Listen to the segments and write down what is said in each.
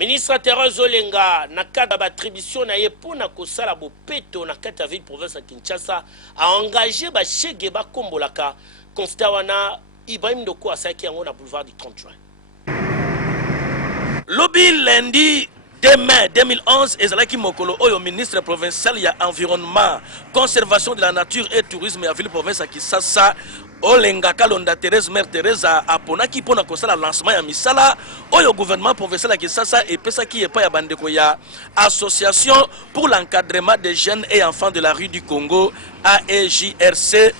Ministre Thérèse Olenga, na cadre d'attribution na yepona kosala bopeto na kata ville province à Kinshasa, a engagé ba chege ba kombolaka Constawana Ibrahim Ndoko asaki yango na boulevard du 30 juin. Lobby lundi 2 mai 2011, ezalaki mokolo oyo ministre provincial ya environnement, conservation de la nature et tourisme ya ville province à Kinshasa Olenga Kalonda Thérèse Mère Thérèse aponaki pona kosala lancement ya misala oyo gouvernement provincial ya Kinshasa epesaki epa ya bandeko ya association pour l'encadrement des jeunes et enfants de la rue du Congo AEJRC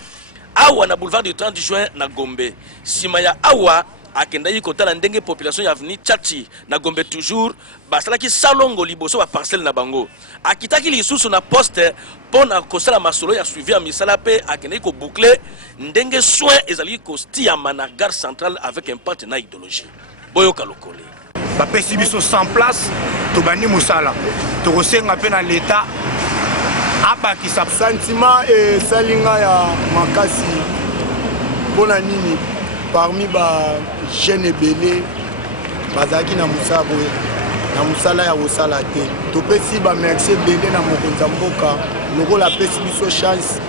awa na boulevard du 30 juin na Gombe. Sima ya awa akenda yi kotala ndenge population ya avenue Tchachi na Gombe toujours basalaki salongo liboso ba parcelle na bango akitaki lisusu na poste pona kosala masolo ya suivi ya misala pe akenda yi ko boucler ndenge soin ezali ko stiama na gare centrale avec un partenaire idéologie boyoka lokole ba pesi biso sans place to bani musala to kosenga pe na l'état abaki sa sentiment et salinga ya makasi pona nini parmi ba jeunes belé bazaki na musabo na musala ya osala te to pesi ba merci belé na mokonza mboka loko la pesi biso chance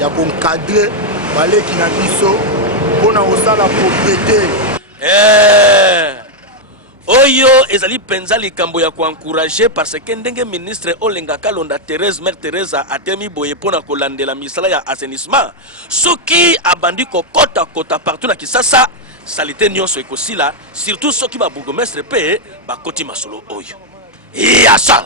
ya konkadrer baleki na biso pona osala propriété oyo ezali penza likambo ya encourager parce que ndenge ministre Olenga Kalonda Thérèse Mère Thérèse atemi boye pona kolandela misala ya assainissement soki abandi kokota kota partout na Kinshasa salite nyonso ekosila surtout soki ba bourgmestre pe bakoti masolo oyo. Yasa